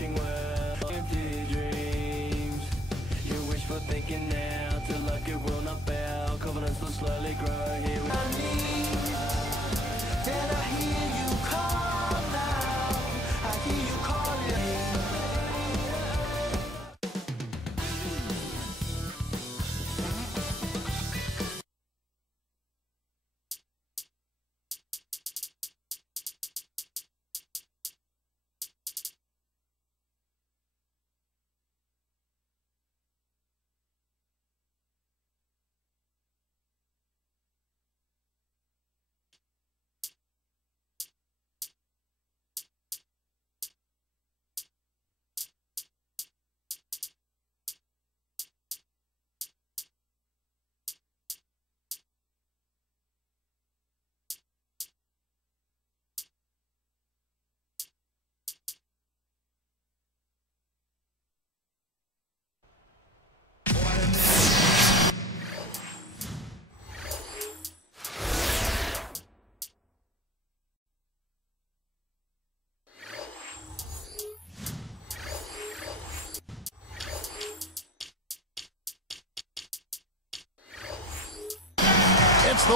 wishing well, empty dreams. You wish for thinking now, till luck it will not fail. Covenants will slowly grow here. I need, and I hear you call now. I hear you calling. It's the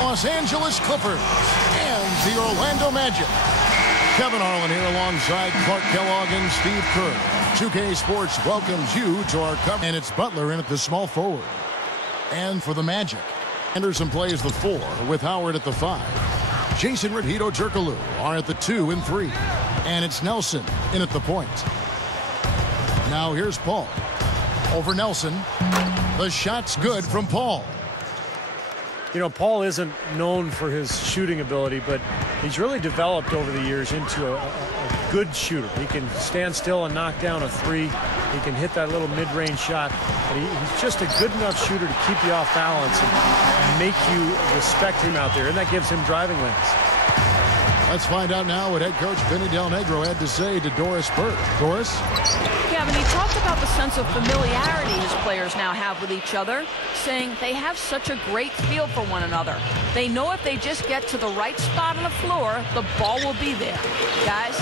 Los Angeles Clippers and the Orlando Magic. Kevin Harlan here alongside Clark Kellogg and Steve Kerr. 2K Sports welcomes you to our cover. And it's Butler in at the small forward. And for the Magic, Anderson plays the 4 with Howard at the 5. Jason Hito Turkoglu are at the 2 and 3. And it's Nelson in at the point. Now here's Paul. Over Nelson. The shot's good from Paul. You know, Paul isn't known for his shooting ability, but he's really developed over the years into a good shooter. He can stand still and knock down a 3. He can hit that little mid-range shot. But he's just a good enough shooter to keep you off balance and make you respect him out there, and that gives him driving lanes. Let's find out now what head coach Vinny Del Negro had to say to Doris Burke. Doris? Kevin, he talked about the sense of familiarity his players now have with each other, saying they have such a great feel for one another. They know if they just get to the right spot on the floor, the ball will be there. Guys?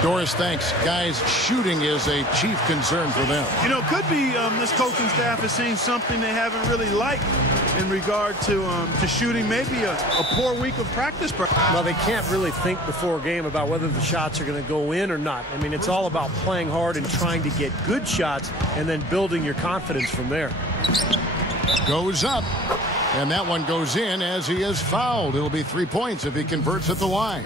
Doris, thanks. Guys, shooting is a chief concern for them. You know, could be this coaching staff has seen something they haven't really liked in regard to shooting. Maybe a poor week of practice. Well, they can't really think before a game about whether the shots are going to go in or not. I mean, it's all about playing hard and trying to get good shots and then building your confidence from there. Goes up. And that one goes in as he is fouled. It'll be 3 points if he converts at the line.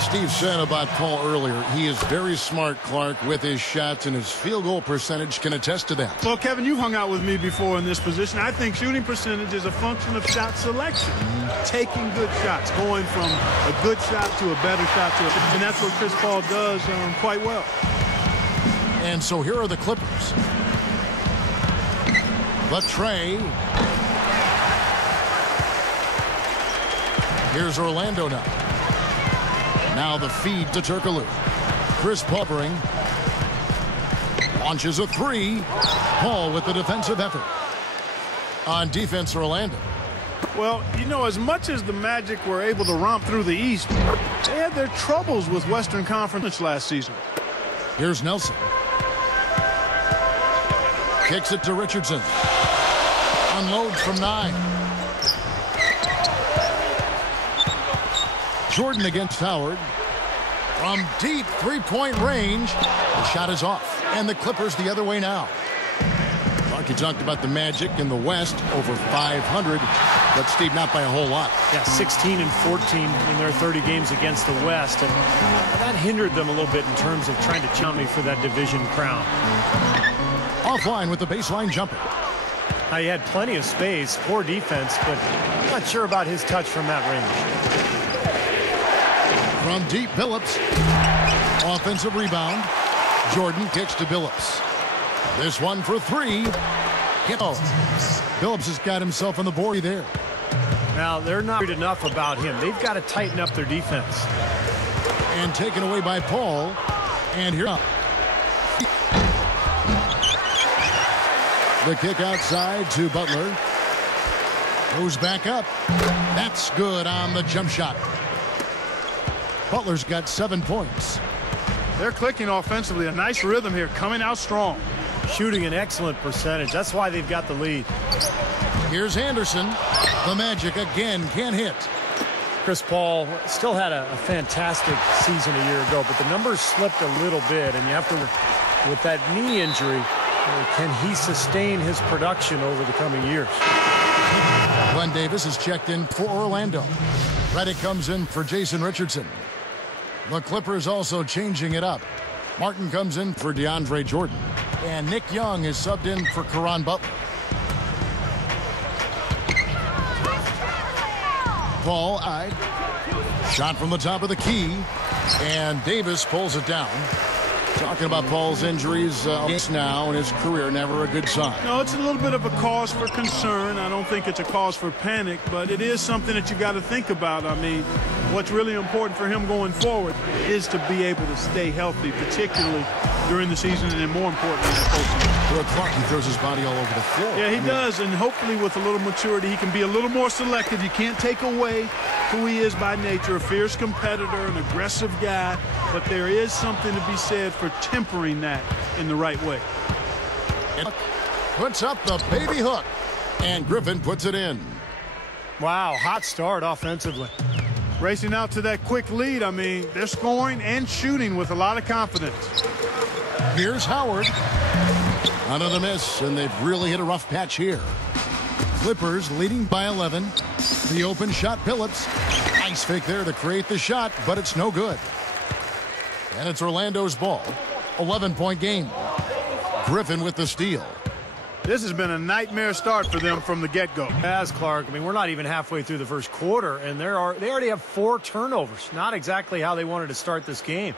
Steve said about Paul earlier, he is very smart, Clark, with his shots, and his field goal percentage can attest to that. Well, Kevin, you hung out with me before in this position. I think shooting percentage is a function of shot selection. Taking good shots, going from a good shot to a better shot, and that's what Chris Paul does quite well. And so here are the Clippers. The tray. Here's Orlando now. Now the feed to Turkoglu. Chris Paul launches a 3. Paul with the defensive effort. On defense, Orlando. Well, you know, as much as the Magic were able to romp through the East, they had their troubles with Western Conference last season. Here's Nelson. Kicks it to Richardson. Unloads from 9. Jordan against Howard. From deep three-point range. The shot is off. And the Clippers the other way now. Clark, you talked about the Magic in the West, over 500. But, Steve, not by a whole lot. Yeah, 16 and 14 in their 30 games against the West. And that hindered them a little bit in terms of trying to challenge for that division crown. Offline with the baseline jumper. Now, he had plenty of space, poor defense, but I'm not sure about his touch from that range. From deep, Billups. Offensive rebound. Jordan kicks to Billups. This one for 3. Phillips has got himself on the board there. Now, they're not worried enough about him. They've got to tighten up their defense. And taken away by Paul. And here. The kick outside to Butler. Goes back up. That's good on the jump shot. Butler's got 7 points. They're clicking offensively. A nice rhythm here, coming out strong. Shooting an excellent percentage. That's why they've got the lead. Here's Anderson. The Magic again can't hit. Chris Paul still had a fantastic season a year ago, but the numbers slipped a little bit, and you have to, with that knee injury, can he sustain his production over the coming years? Glenn Davis is checked in for Orlando. Redick comes in for Jason Richardson. The Clippers also changing it up. Martin comes in for DeAndre Jordan. And Nick Young is subbed in for Caron Butler. Paul eyed. Shot from the top of the key. And Davis pulls it down. Talking about Paul's injuries now in his career, never a good sign. No, it's a little bit of a cause for concern. I don't think it's a cause for panic, but it is something that you got to think about. I mean, what's really important for him going forward is to be able to stay healthy, particularly during the season and then more importantly in the postseason. Well, Clark, he throws his body all over the floor. Yeah, he does, and hopefully with a little maturity, he can be a little more selective. You can't take away who he is by nature, a fierce competitor, an aggressive guy, but there is something to be said for tempering that in the right way. And puts up the baby hook, and Griffin puts it in. Wow, hot start offensively. Racing out to that quick lead, I mean, they're scoring and shooting with a lot of confidence. Here's Howard. Another miss, and they've really hit a rough patch here. Clippers leading by 11. The open shot, Phillips. Nice fake there to create the shot, but it's no good. And it's Orlando's ball. 11-point game. Griffin with the steal. This has been a nightmare start for them from the get-go. As Clark, I mean, we're not even halfway through the first quarter, and they already have 4 turnovers. Not exactly how they wanted to start this game.